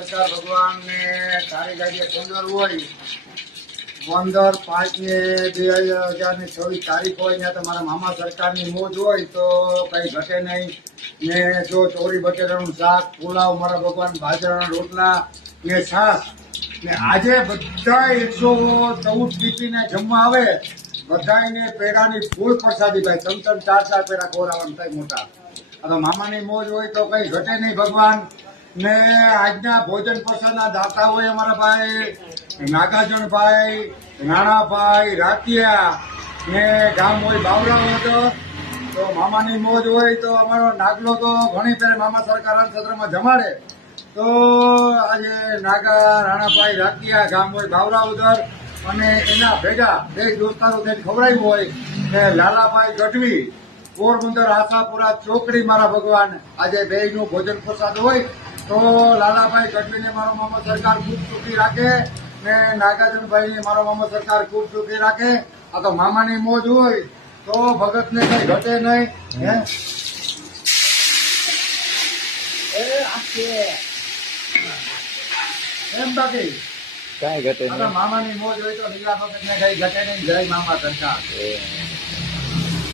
સરકાર ભગવાન ને તારીખ આજે 15 હોય 15/5/2026 તારીખ હોય ને તમારા મામા સરકારની મોજ હોય તો કઈ ઘટે નહીં ને જો ચોરી બટેટાનું શાક પુલાવ મારા ભગવાન બાજરાના રોટલા ને છાશ ને આજે બધા 114 ટીપીને જમવા આવે બધાને પેડાની ફૂલ પ્રસાદી ભાઈ 3-3 4-4 પેડા ખવડાવવાનું થાય મોટા આ તો મામાની મોજ હોય તો કઈ ઘટે નહીં ભગવાન ને આજના ભોજન પ્રસાદના દાતા હોય અમારા ભાઈ નાગાર્જુનભાઈ રાણાભાઈ રાતિયા ને ગામ હોય બાવરાવદર તો મામાની મોજ હોય તો અમારો નાગલો તો ઘણી ફેરે મામા સરકાર સત્રમાં જમાડે તો આજે નાગા રાણાભાઈ રાતિયા ગામ હોય બાવરાવદર અને એના ભેગા બે દોસ્તારો થઈને ખવડાવ્યું હોય ને લાલાભાઈ ગઢવી પોરબંદર આશાપુરા ચોકડી મારા ભગવાન આજે બે નું ભોજન પ્રસાદ હોય તો લાલાભાઈ ગઢવીને મારો મામા સરકાર ખૂબ સુખી રાખે ને નાગાર્જુનભાઈ ને મારો મામા સરકાર ખૂબ સુખી રાખે આ તો મામાની મોજ હોય તો ભગત ને કઈ ઘટે નહીં એમ બાકી કઈ ઘટે નહીં મામાની મોજ હોય તો લીલા ભગત ને કઈ ઘટે નહીં જય મામા સરકાર